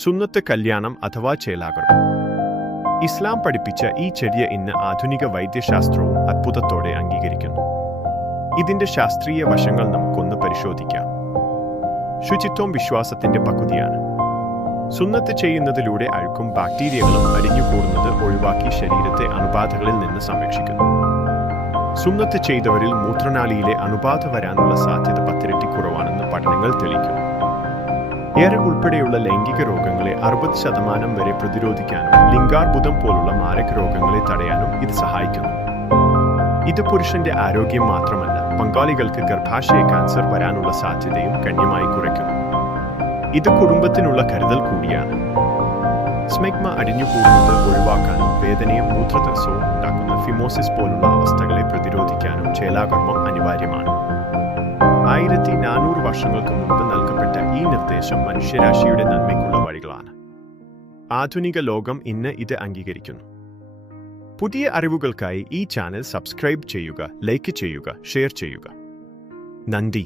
സുന്നത്ത് കല്യാണം അഥവാ ചേലാകർമ്മം. ഇസ്ലാം പഠിപ്പിച്ച ഈ ചര്യ ഇന്ന് ആധുനിക വൈദ്യശാസ്ത്രവും അത്ഭുതത്തോടെ അംഗീകരിക്കുന്നു. ഇതിന്റെ ശാസ്ത്രീയ വശങ്ങൾ നമുക്കൊന്ന് പരിശോധിക്കാം. ശുചിത്വം വിശ്വാസത്തിന്റെ പകുതിയാണ്. സുന്നത്ത് ചെയ്യുന്നതിലൂടെ അഴുക്കും ബാക്ടീരിയകളും അടിഞ്ഞുകൂടുന്നത് ഒഴിവാക്കി ശരീരത്തെ അണുബാധകളിൽ നിന്ന് സംരക്ഷിക്കുന്നു. സുന്നത്ത് ചെയ്തവരിൽ മൂത്രനാളിയിലെ അണുബാധ വരാനുള്ള സാധ്യത 10 ഇരട്ടി കുറവാണെന്ന് പഠനങ്ങൾ തെളിയിക്കുന്നു. ഏറെ ഉൾപ്പെടെയുള്ള ലൈംഗിക രോഗങ്ങളെ 60% വരെ പ്രതിരോധിക്കാനും ലിംഗാർബുദം പോലുള്ള മാരക രോഗങ്ങളെ തടയാനും ഇത് സഹായിക്കുന്നു. ഇത് പുരുഷന്റെ ആരോഗ്യം മാത്രമല്ല, പങ്കാളികൾക്ക് ഗർഭാശയ ക്യാൻസർ വരാനുള്ള സാധ്യതയും ഗണ്യമായി കുറയ്ക്കുന്നു. ഇത് കുടുംബത്തിനുള്ള കരുതൽ കൂടിയാണ്. സ്മെഗ്മ അടിഞ്ഞുകൂടുന്നത് ഒഴിവാക്കാനും വേദനയും മൂത്രതടസ്സവും ഉണ്ടാക്കുന്ന ഫിമോസിസ് പോലുള്ള അവസ്ഥകളെ പ്രതിരോധിക്കാനും ചേലാകർമ്മം അനിവാര്യമാണ്. 1400 വർഷങ്ങൾക്ക് മുമ്പ് നൽകപ്പെട്ട ഈ നിർദ്ദേശം മനുഷ്യരാശിയുടെ നന്മയ്ക്കുള്ള വഴികളാണ്. ആധുനിക ലോകം ഇന്ന് ഇത് അംഗീകരിക്കുന്നു. പുതിയ അറിവുകൾക്കായി ഈ ചാനൽ സബ്സ്ക്രൈബ് ചെയ്യുക, ലൈക്ക് ചെയ്യുക, ഷെയർ ചെയ്യുക. നന്ദി.